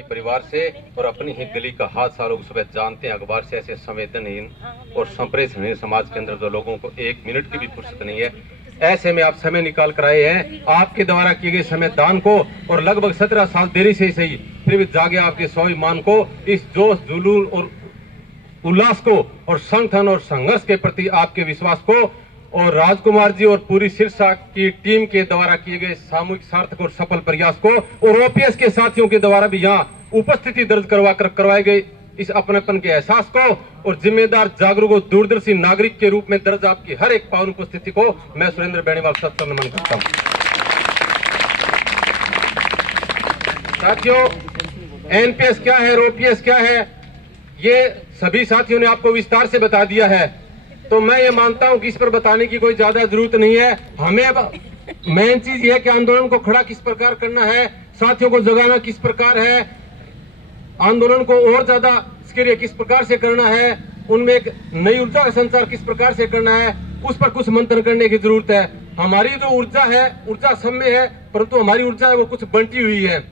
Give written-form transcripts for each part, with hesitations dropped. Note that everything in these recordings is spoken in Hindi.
ही परिवार से और अपनी ही गली का हादसा लोग सुबह जानते हैं अखबार से। ऐसे संवेदनहीन और संप्रेषणहीन समाज के अंदर जो लोगों को एक मिनट की भी फुर्सत नहीं है, ऐसे में आप समय निकाल कर आए हैं आपके द्वारा किए गए समय दान को, और लगभग 17 साल देरी से ही सही फिर भी जागे आपके स्वाभिमान को, इस जोश जुलूस और उल्लास को और संगठन और संघर्ष के प्रति आपके विश्वास को, और राजकुमार जी और पूरी शीर्षा की टीम के द्वारा किए गए सामूहिक सार्थक और सफल प्रयास को, और ओपीएस के साथियों के द्वारा भी यहाँ उपस्थिति दर्ज करवाए गए इस अपनेपन के एहसास को, और जिम्मेदार जागरूक और दूरदर्शी नागरिक के रूप में दर्ज आपकी हर एक पावन उपस्थिति को मैं सुरेंद्र बेनीवाल सत्तर नमन करता हूँ। साथियों, एनपीएस क्या है और ओपीएस क्या है, ये सभी साथियों ने आपको विस्तार से बता दिया है, तो मैं ये मानता हूं कि इस पर बताने की कोई ज्यादा जरूरत नहीं है। हमें अब मेन चीज ये है कि आंदोलन को खड़ा किस प्रकार करना है, साथियों को जगाना किस प्रकार है, आंदोलन को और ज्यादा इसके लिए किस प्रकार से करना है, उनमें एक नई ऊर्जा का संचार किस प्रकार से करना है, उस पर कुछ मंथन करने की जरूरत है। हमारी जो ऊर्जा है, ऊर्जा सब में है, परंतु हमारी ऊर्जा है वो कुछ बंटी हुई है,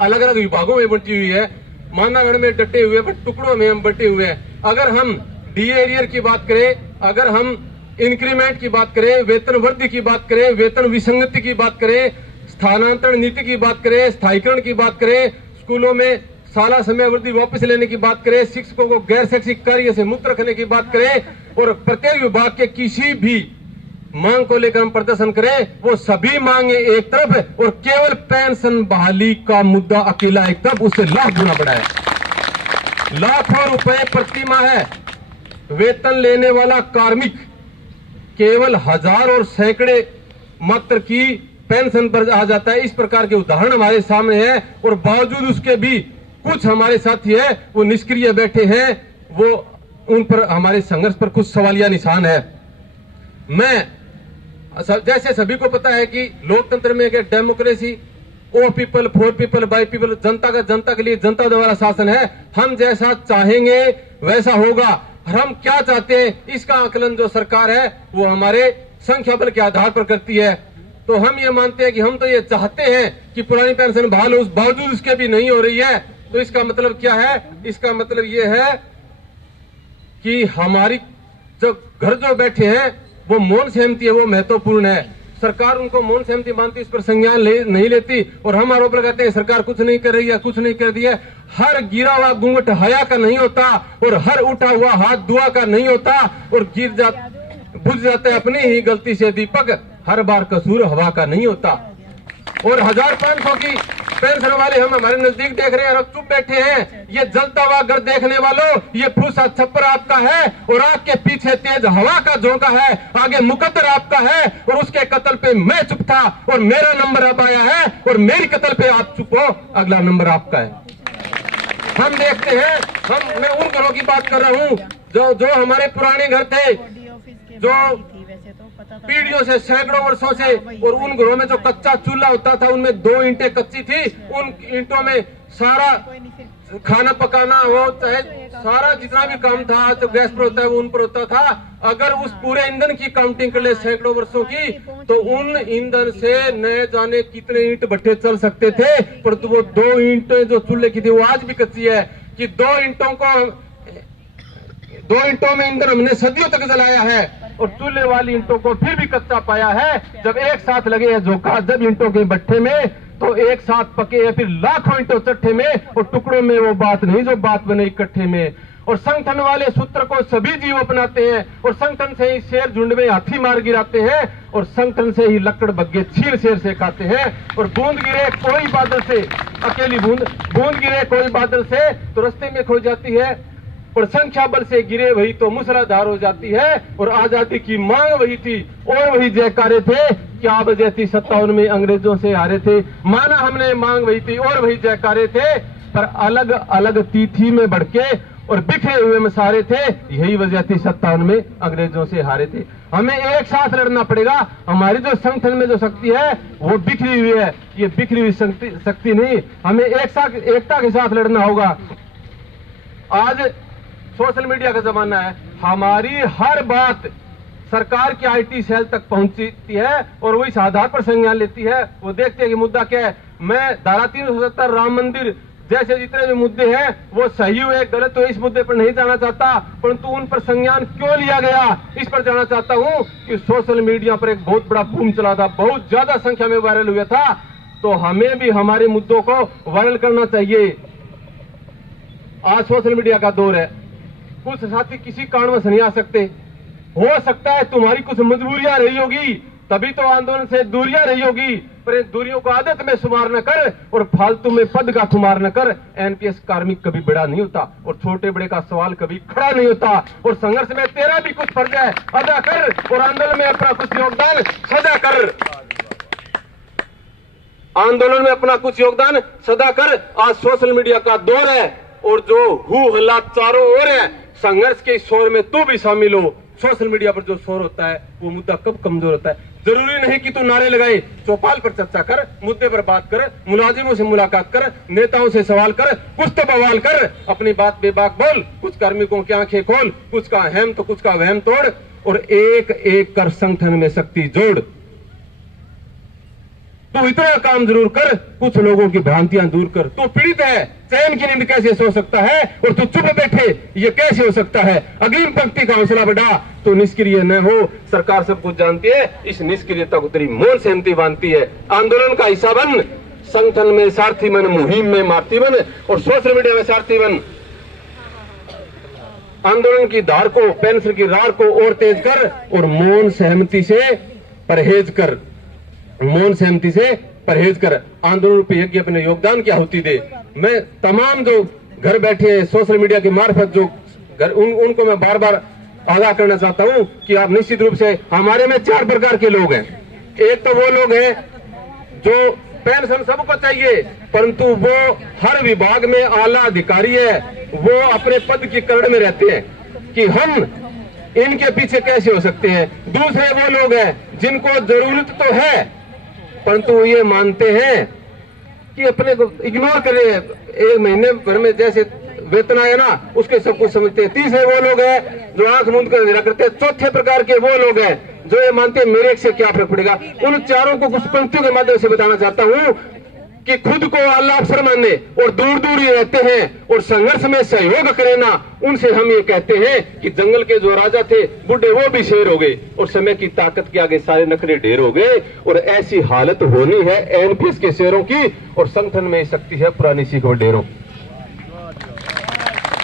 अलग अलग विभागों में बंटी हुई है। मानागढ़ में डटे हुए बट टुकड़ों में हम बटे हुए हैं। अगर हम डी एरियर की बात करें, अगर हम इंक्रीमेंट की बात करें, वेतन वृद्धि की बात करें, वेतन विसंगति की बात करें, स्थानांतरण नीति की बात करें, स्थायीकरण की बात करें, स्कूलों में साला समय वृद्धि वापस लेने की बात करें, शिक्षकों को गैर शैक्षिक कार्य से मुक्त रखने की बात करें, और प्रत्येक विभाग के किसी भी मांग को लेकर हम प्रदर्शन करें, वो सभी मांगे एक तरफ और केवल पेंशन बहाली का मुद्दा अकेला एक तरफ, उससे लाख गुना बड़ा है। लाखों रुपए प्रति माह है वेतन लेने वाला कार्मिक केवल हजार और सैकड़े मात्र की पेंशन पर आ जाता है। इस प्रकार के उदाहरण हमारे सामने हैं, और बावजूद उसके भी कुछ हमारे साथी है वो निष्क्रिय बैठे हैं, वो उन पर हमारे संघर्ष पर कुछ सवालिया निशान है। मैं जैसे सभी को पता है कि लोकतंत्र में एक democracy, of people for people by people, जनता का जनता के लिए जनता द्वारा शासन है। हम जैसा चाहेंगे वैसा होगा। हम क्या चाहते हैं इसका आकलन जो सरकार है वो हमारे संख्या बल के आधार पर करती है। तो हम ये मानते हैं कि हम तो ये चाहते हैं कि पुरानी पेंशन बहाल हो, उस बावजूद उसके भी नहीं हो रही है। तो इसका मतलब क्या है? इसका मतलब ये है कि हमारी जो घर जो बैठे हैं वो मौन सहमति है, वो महत्वपूर्ण है। सरकार उनको मौन सहमति मानती, इस पर संज्ञान नहीं लेती, और हम आरोप लगाते हैं सरकार कुछ नहीं कर रही है, कुछ नहीं कर दिया। हर गिरा हुआ घूंघट हया का नहीं होता, और हर उठा हुआ हाथ दुआ का नहीं होता, और बुझ जाते अपनी ही गलती से दीपक, हर बार कसूर हवा का नहीं होता। और 1500 की पेंशन वाले हम हमारे नजदीक देख रहे हैं और अब चुप बैठे हैं। ये जलता हुआ घर देखने वालों, ये फूसा छप्पर आपका है, और आपके पीछे तेज हवा का झोंका है, आगे मुकद्दर आपका है, और उसके कत्ल पे मैं चुप था और मेरा नंबर अब आया है, और मेरी कत्ल पे आप चुप हो, अगला नंबर आपका है। हम देखते हैं, मैं उन घरों की बात कर रहा हूँ जो हमारे पुराने घर थे, जो पीढ़ियों से सैकड़ों वर्षों से, और उन घरों में जो कच्चा चूल्हा होता था उनमें 2 ईंटें कच्ची थी, उन ईंटों में सारा खाना पकाना हो, चाहे सारा जितना भी काम था तो गैस पर होता है वो उन पर होता था। अगर उस पूरे ईंधन की काउंटिंग कर ले सैकड़ों वर्षों की, तो उन ईंधन से न जाने कितने ईंट भट्टे चल सकते थे, परंतु वो 2 ईंटें जो चूल्हे की थी वो आज भी कच्ची है। कि 2 ईंटों में ईंधन हमने सदियों तक जलाया है, और चूल्हे वाली ईंटों को फिर भी कच्चा पाया है। जब एक साथ लगे हैं झोंका, जब ईंटों के भट्ठे में, तो एक साथ पके हैं फिर लाखों ईंटों चट्टे में, और टुकड़ों में वो बात नहीं जो बात बने इकट्ठे में। और संगठन वाले सूत्र को सभी जीव अपनाते हैं, और संगठन से ही शेर झुंड में हाथी मार गिराते हैं, और संगठन से ही लकड़ बग्गे छील शेर से खाते हैं। और बूंद गिरे कोई बादल से, अकेली बूंद गिरे कोई बादल से तो रास्ते में खो जाती है, और संख्या बल से गिरे वही तो मूसलाधार हो जाती है। और आजादी की मांग वही थी और वही जयकारे थे, क्या वजह थी 57 में अंग्रेजों से हारे थे। माना हमने मांग वही थी और वही जयकारे थे, पर अलग अलग तिथि में भड़के और बिखरे हुए मसारे थे, यही वजह थी 57 में अंग्रेजों से हारे थे। हमें एक साथ लड़ना पड़ेगा। हमारी जो संगठन में जो शक्ति है वो बिखरी हुई है, ये बिखरी हुई शक्ति नहीं, हमें एकता के साथ लड़ना होगा। आज सोशल मीडिया का जमाना है, हमारी हर बात सरकार की आईटी सेल तक पहुंचती है, और वो इस आधार पर संज्ञान लेती है। वो देखते हैं कि मुद्दा क्या है। मैं धारा 370 राम मंदिर जैसे जितने भी मुद्दे हैं वो सही हुए गलत हुए इस मुद्दे पर नहीं जाना चाहता, परंतु उन पर संज्ञान क्यों लिया गया इस पर जाना चाहता हूं कि सोशल मीडिया पर एक बहुत बड़ा बूम चला था, बहुत ज्यादा संख्या में वायरल हुआ था, तो हमें भी हमारे मुद्दों को वायरल करना चाहिए। आज सोशल मीडिया का दौर है, कुछ साथी किसी कारणवश नहीं आ सकते, हो सकता है तुम्हारी कुछ मजबूरियां रही होगी, तभी तो आंदोलन से दूरियां रही होगी, पर इन दूरियों को आदत में शुमार न कर और फालतू में पद का खुमार न कर। एनपीएस कार्मिक कभी बड़ा नहीं होता और छोटे बड़े का सवाल कभी खड़ा नहीं होता, और संघर्ष में तेरा भी कुछ फर्ज है, अदा कर, और आंदोलन में अपना कुछ योगदान सदा कर, आंदोलन में अपना कुछ योगदान सदा कर। आज सोशल मीडिया का दौर है और जो हु हल्ला चारों ओर है, संघर्ष के इस शोर में तू भी शामिल हो। सोशल मीडिया पर जो शोर होता है वो मुद्दा कब कमजोर होता है। जरूरी नहीं कि तू नारे लगाए, चौपाल पर चर्चा कर, मुद्दे पर बात कर, मुलाजिमों से मुलाकात कर, नेताओं से सवाल कर, कुछ तो बवाल कर, अपनी बात बेबाक बोल, कुछ कार्मिकों की आंखें खोल, कुछ का अहम तो कुछ का वहम तोड़, और एक एक कर संगठन में शक्ति जोड़। तू इतना काम जरूर कर, कुछ लोगों की भ्रांतियां दूर कर। तू पीड़ित है, चैन की नींद कैसे सो सकता है और तू चुप बैठे, ये कैसे हो सकता है। अग्रिम पंक्ति का हौसला बढ़ा, तू निष्क्रिय न हो, सरकार सब कुछ जानती है, इस निष्क्रियता को तेरी मौन सहमति बांधती है। आंदोलन का हिस्सा बन, संगठन में सारथी बन, मुहिम में मारती बन और सोशल मीडिया में सारथी बन। आंदोलन की धार को, पेंसिल की रार को और तेज कर और मौन सहमति से परहेज कर, मौन सहमति से परहेज कर। आंदोलन रूपी यज्ञ अपने योगदान की आहुति दे। मैं तमाम जो घर बैठे हैं सोशल मीडिया की मार्फत जो घर उनको मैं बार बार आगाह करना चाहता हूं कि आप निश्चित रूप से, हमारे में 4 प्रकार के लोग हैं। एक तो वो लोग हैं जो पेंशन सबको चाहिए, परंतु वो हर विभाग में आला अधिकारी है, वो अपने पद की करड़ में रहते हैं कि हम इनके पीछे कैसे हो सकते हैं। दूसरे वो लोग हैं जिनको जरूरत तो है, परंतु ये मानते हैं कि अपने को इग्नोर करें, 1 महीने भर में जैसे वेतन आए ना उसके सब कुछ समझते हैं। तीसरे वो लोग हैं जो आंख मूंद कर अंधेरा करते हैं। चौथे प्रकार के वो लोग हैं जो ये मानते हैं मेरे से क्या फर्क पड़ेगा। उन चारों को कुछ पंक्तियों के माध्यम से बताना चाहता हूं कि खुद को अल्लाह अफसर माने और दूर दूर ही रहते हैं और संघर्ष में सहयोग करे ना, उनसे हम ये कहते हैं कि जंगल के जो राजा थे बुढ़े वो भी शेर हो गए और समय की ताकत के आगे सारे नखरे ढेर हो गए। और ऐसी हालत होनी है एनपीएस के शेरों की और संगठन में शक्ति है पुरानी सीख वडेरों।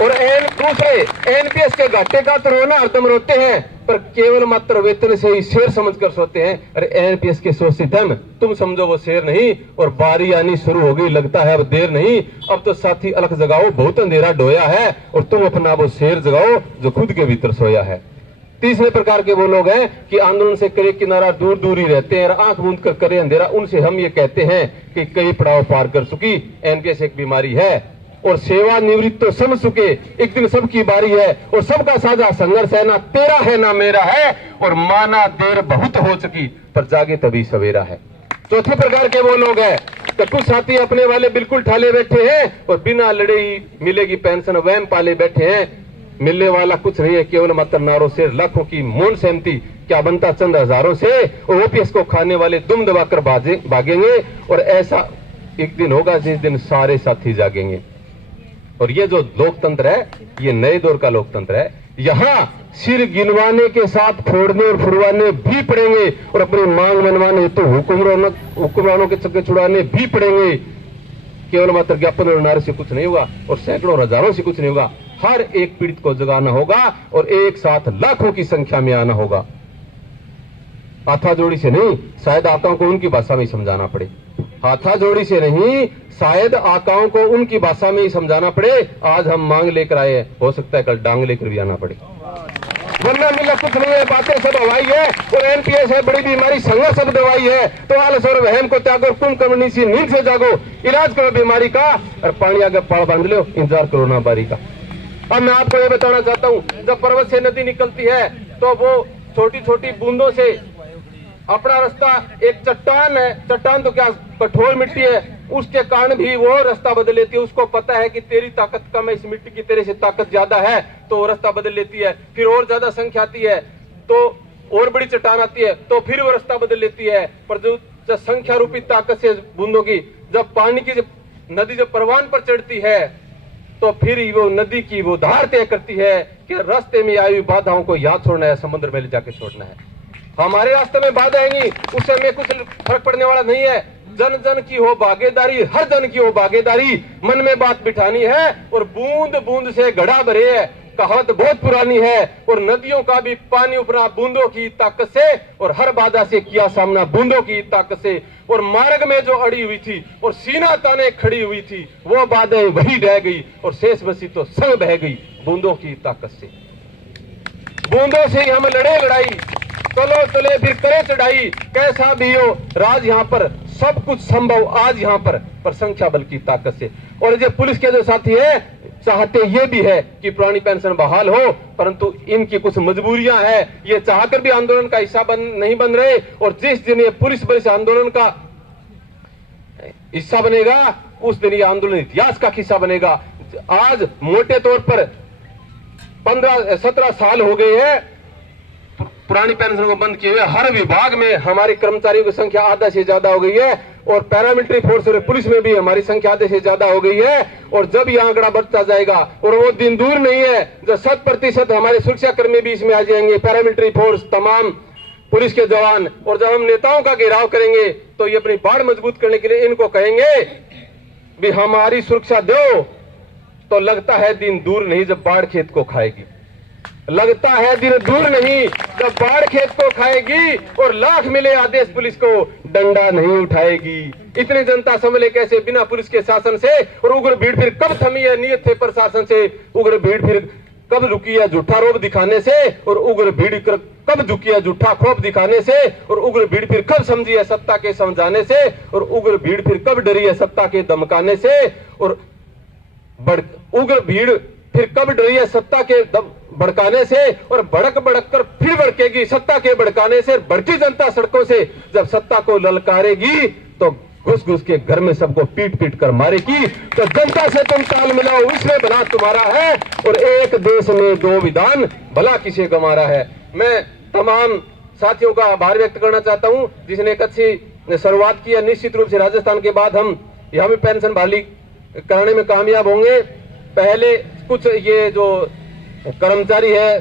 और दूसरे एनपीएस के घाटे का तो रोना हरदम रोते हैं, पर केवल मात्र वेतन से ही शेर समझकर सोते हैं। अरे एनपीएस के सोचते धन, तुम समझो वो शेर नहीं, और बारी आनी शुरू हो गई, लगता है अब देर नहीं। अब तो साथी अलग जगाओ, बहुत अंधेरा ढोया है, और तुम अपना वो शेर जगाओ जो खुद के भीतर सोया है। तीसरे प्रकार के वो लोग हैं कि आंदोलन से करे किनारा दूर दूर ही रहते हैं और आंख मूंद कर करे अंधेरा। उनसे हम ये कहते हैं कि कई पड़ाव पार कर चुकी एनपीएस एक बीमारी है और सेवा निवृत्त तो समझ चुके, एक दिन सबकी बारी है और सबका साझा संघर्ष है, ना तेरा है ना मेरा है, और माना देर बहुत हो चुकी पर जागे तभी सवेरा है। चौथे प्रकार के वो लोग हैं तो कुछ साथी अपने वाले बिल्कुल ठाले बैठे हैं और बिना लड़े ही मिलेगी पेंशन वहम पाले बैठे हैं। मिलने वाला कुछ नहीं है, केवल मात्र नारों से लाखों की मौन सहमति, क्या बनता चंद हजारों से, और ओपीएस को खाने वाले दुम दबाकर भागेंगे। और ऐसा एक दिन होगा जिस दिन सारे साथी जागेंगे। और ये जो लोकतंत्र है ये नए दौर का लोकतंत्र है। यहाँ सिर गिनवाने के साथ फोड़ने और फुड़वाने भी पड़ेंगे और अपनी मांग मनवाने तो हुक्मरानों के चक्के छुड़ाने भी पड़ेंगे। केवल मात्र ज्ञापन और नारे से कुछ नहीं होगा और सैकड़ों और हजारों से कुछ नहीं होगा। हर एक पीड़ित को जगाना होगा और एक साथ लाखों की संख्या में आना होगा। हाथाजोड़ी से नहीं, शायद आकाओं को उनकी भाषा में समझाना पड़े। हाथाजोड़ी से नहीं, शायद आकाओं को उनकी भाषा में ही समझाना पड़े। आज हम मांग लेकर आए हैं, हो सकता है कल डांग लेकर भी आना पड़े। वरना मिला कुछ नहीं है, बातें सब हवाई है और एनपीएस है बड़ी बीमारी, संघर्ष सब दवाई है। तो आलस और वहम को त्यागो, तुम कमनी सी नींद से जागो, इलाज करो बीमारी का और पानी आगे पाड़ बांध लो, इंतजार करो ना बारी का। अब मैं आपको ये बताना चाहता हूँ, जब पर्वत से नदी निकलती है तो वो छोटी छोटी बूंदों से अपना रास्ता, एक चट्टान है, चट्टान तो क्या कठोर मिट्टी है, उसके कारण भी वो रास्ता बदल लेती है। उसको पता है कि तेरी ताकत कम है, इस मिट्टी की तेरे से ताकत ज्यादा है, तो वो रास्ता बदल लेती है। फिर और ज्यादा संख्या आती है तो और बड़ी चट्टान आती है तो फिर वो रास्ता बदल लेती है। पर जो संख्या रूपी ताकत से बूंदों की, जब पानी की नदी जब परवान पर चढ़ती है तो फिर वो नदी की वो धार तय करती है कि रास्ते में आई हुई बाधाओं को यहाँ छोड़ना है, समुद्र में ले जाके छोड़ना है। हमारे रास्ते में बाधा आएंगी, उससे हमें कुछ फर्क पड़ने वाला नहीं है। जन जन की हो भागीदारी, हर जन की हो भागीदारी, मन में बात बिठानी है और बूंद बूंद से घड़ा भरे है। कहावत बहुत पुरानी है और नदियों का भी पानी उपरा बूंदों की ताकत से और हर बाधा से किया सामना बूंदों की ताकत से। और मार्ग में जो अड़ी हुई थी और सीना ताने खड़ी हुई थी वो बाधाएं वही ढह गई और शेष बसी तो संग बह गई बूंदों की ताकत से। बूंदों से ही हम लड़े लड़ाई, चलो चले फिर करे चढ़ाई, कैसा भी हो राज यहाँ पर, सब कुछ संभव आज यहाँ पर संख्या बल की ताकत से। और जो पुलिस के जो साथी है चाहते ये भी है कि पुरानी पेंशन बहाल हो, परंतु इनकी कुछ मजबूरियां हैं, ये चाहकर भी आंदोलन का हिस्सा नहीं बन रहे। और जिस दिन ये पुलिस बल से आंदोलन का हिस्सा बनेगा उस दिन ये आंदोलन इतिहास का हिस्सा बनेगा। आज मोटे तौर पर 15-17 साल हो गए हैं पुरानी पेंशन को बंद किए हुए। हर विभाग में हमारे कर्मचारियों की संख्या आधा से ज्यादा हो गई है और पैरामिलिट्री फोर्स और पुलिस में भी हमारी संख्या आधे से ज्यादा हो गई है। और जब यह आंकड़ा बढ़ता जाएगा और वो दिन दूर नहीं है जब 100% हमारे सुरक्षा कर्मी भी इसमें आ जाएंगे, पैरामिलिट्री फोर्स, तमाम पुलिस के जवान। और जब हम नेताओं का घेराव करेंगे तो ये अपनी बाढ़ मजबूत करने के लिए इनको कहेंगे भी हमारी सुरक्षा दो, तो लगता है दिन दूर नहीं जब बाढ़ खेत को खाएगी। लगता है दिन दूर नहीं जब बाढ़ खेत को खाएगी और लाख मिले आदेश पुलिस को डंडा नहीं उठाएगी। इतनी जनता संभले कैसे बिना पुलिस के शासन से? और उग्र भीड़ फिर कब थमी है नियत थे प्रशासन से? उग्र भीड़ फिर कब रुकी है झूठा रोब दिखाने से? और उग्र भीड़ कब झुकी है झूठा खौफ दिखाने से? और उग्र भीड़ फिर कब समझी है सत्ता के समझाने से? और उग्र भीड़ फिर कब डरी है सत्ता के धमकाने से? और उग्र भीड़ फिर कब डरी है सत्ता के भड़काने से? और भड़क भड़क कर फिर भड़केगी सत्ता के भड़काने से। भड़की जनता सड़कों से जब सत्ता को ललकारेगी तो घुस घुस के घर में सबको पीट पीट कर मारेगी। तो जनता से तुम ताल मिलाओ, इसलिए भला तुम्हारा है। और एक देश में दो विधान, भला किसे गंवारा है। मैं तमाम साथियों का आभार व्यक्त करना चाहता हूं जिसने एक अच्छी शुरुआत की है। निश्चित रूप से राजस्थान के बाद हम यहाँ भी पेंशन बहाली कराने में कामयाब होंगे। पहले कुछ ये जो कर्मचारी है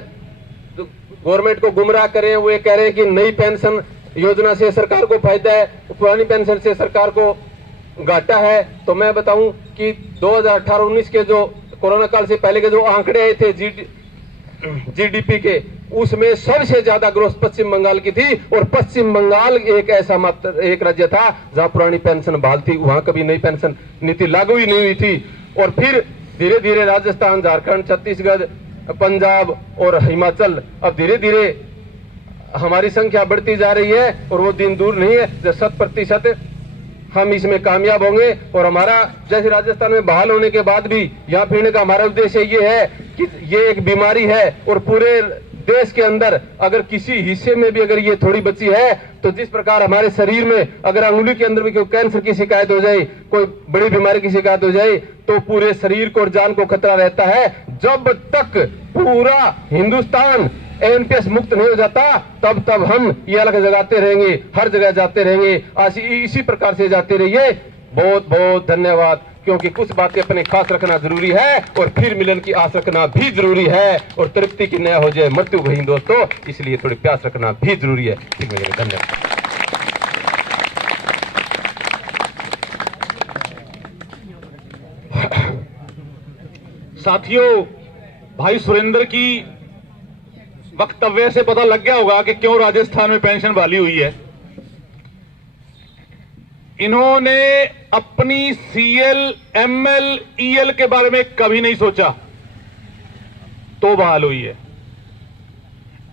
गवर्नमेंट को गुमराह करें, वो ये कह रहे हैं कि नई पेंशन योजना से सरकार को फायदा है, पुरानी पेंशन से सरकार को घाटा है। तो मैं बताऊं कि 2018-19 के जो कोरोना काल से पहले के जो आंकड़े आए थे जीडीपी के, उसमें सबसे ज्यादा ग्रोथ पश्चिम बंगाल की थी। और पश्चिम बंगाल एक ऐसा मात्र एक राज्य था जहां पुरानी पेंशन बहाल थी, वहां कभी नई पेंशन नीति लागू ही नहीं हुई थी। और फिर धीरे धीरे राजस्थान, झारखंड, छत्तीसगढ़, पंजाब और हिमाचल, अब धीरे धीरे हमारी संख्या बढ़ती जा रही है। और वो दिन दूर नहीं है जब 100% हम इसमें कामयाब होंगे। और हमारा जैसे राजस्थान में बहाल होने के बाद भी यहाँ फिरने का हमारा उद्देश्य ये है कि ये एक बीमारी है और पूरे देश के अंदर अगर किसी हिस्से में भी अगर ये थोड़ी बची है तो जिस प्रकार हमारे शरीर में अगर अंगुली के अंदर भी कोई कैंसर की शिकायत हो जाए, कोई बड़ी बीमारी की शिकायत हो जाए तो पूरे शरीर को और जान को खतरा रहता है। जब तक पूरा हिंदुस्तान एनपीएस मुक्त नहीं हो जाता तब तक हम ये अलग जगाते रहेंगे, हर जगह जाते रहेंगे, इसी प्रकार से जाते रहिए। बहुत बहुत धन्यवाद। क्योंकि कुछ बातें अपने खास रखना जरूरी है और फिर मिलन की आस रखना भी जरूरी है। और तृप्ति की नया हो जाए मृत्यु वही दोस्तों, इसलिए थोड़ी प्यास रखना भी जरूरी है। धन्यवाद। साथियों, भाई सुरेंद्र की वक्तव्य से पता लग गया होगा कि क्यों राजस्थान में पेंशन बहाली हुई है। इन्होंने अपनी सीएल, एमएल, ईएल के बारे में कभी नहीं सोचा तो बहाल हुई है।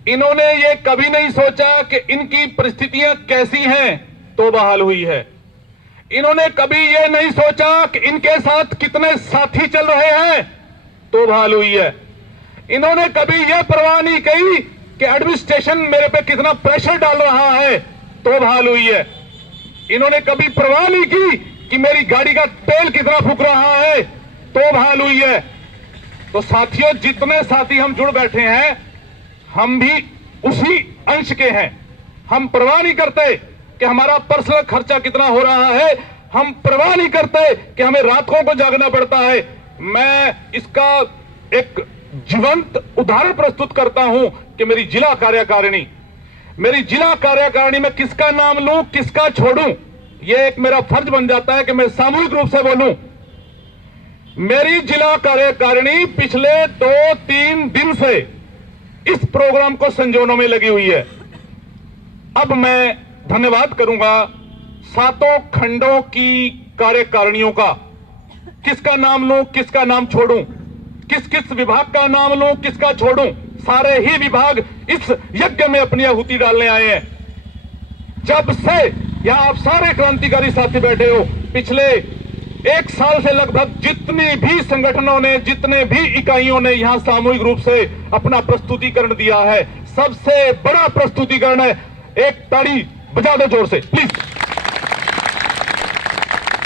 इन्होंने ये कभी नहीं सोचा कि इनकी परिस्थितियां कैसी हैं तो बहाल हुई है। इन्होंने कभी ये नहीं सोचा कि इनके साथ कितने साथी चल रहे हैं तो बहाल हुई है। इन्होंने कभी यह परवाह नहीं की कि एडमिनिस्ट्रेशन मेरे पे कितना प्रेशर डाल रहा है तो बहाल हुई है। इन्होंने कभी परवाह नहीं की कि मेरी गाड़ी का तेल कितना फूक रहा है तो बहाल हुई है। तो साथियों, जितने साथी हम जुड़ बैठे हैं हम भी उसी अंश के हैं। हम परवाह नहीं करते कि हमारा पर्सनल खर्चा कितना हो रहा है, हम परवाह नहीं करते कि हमें रातों को जागना पड़ता है। मैं इसका एक जीवंत उदाहरण प्रस्तुत करता हूं कि मेरी जिला कार्यकारिणी में किसका नाम लूं, किसका छोड़ूं, यह एक मेरा फर्ज बन जाता है कि मैं सामूहिक रूप से बोलूं। मेरी जिला कार्यकारिणी पिछले 2-3 दिन से इस प्रोग्राम को संजोने में लगी हुई है। अब मैं धन्यवाद करूंगा 7 खंडों की कार्यकारिणियों का। किसका नाम लूं, किसका नाम छोड़ूं, किस किस विभाग का नाम लूं, किसका छोड़ूं। सारे ही विभाग इस यज्ञ में अपनी आहुति डालने आए हैं। जब से यहां आप सारे क्रांतिकारी साथी बैठे हो, पिछले 1 साल से लगभग जितने भी संगठनों ने, जितने भी इकाइयों ने यहां सामूहिक रूप से अपना प्रस्तुतिकरण दिया है, सबसे बड़ा प्रस्तुतिकरण है। एक ताड़ी बजा दो जोर से प्लीज।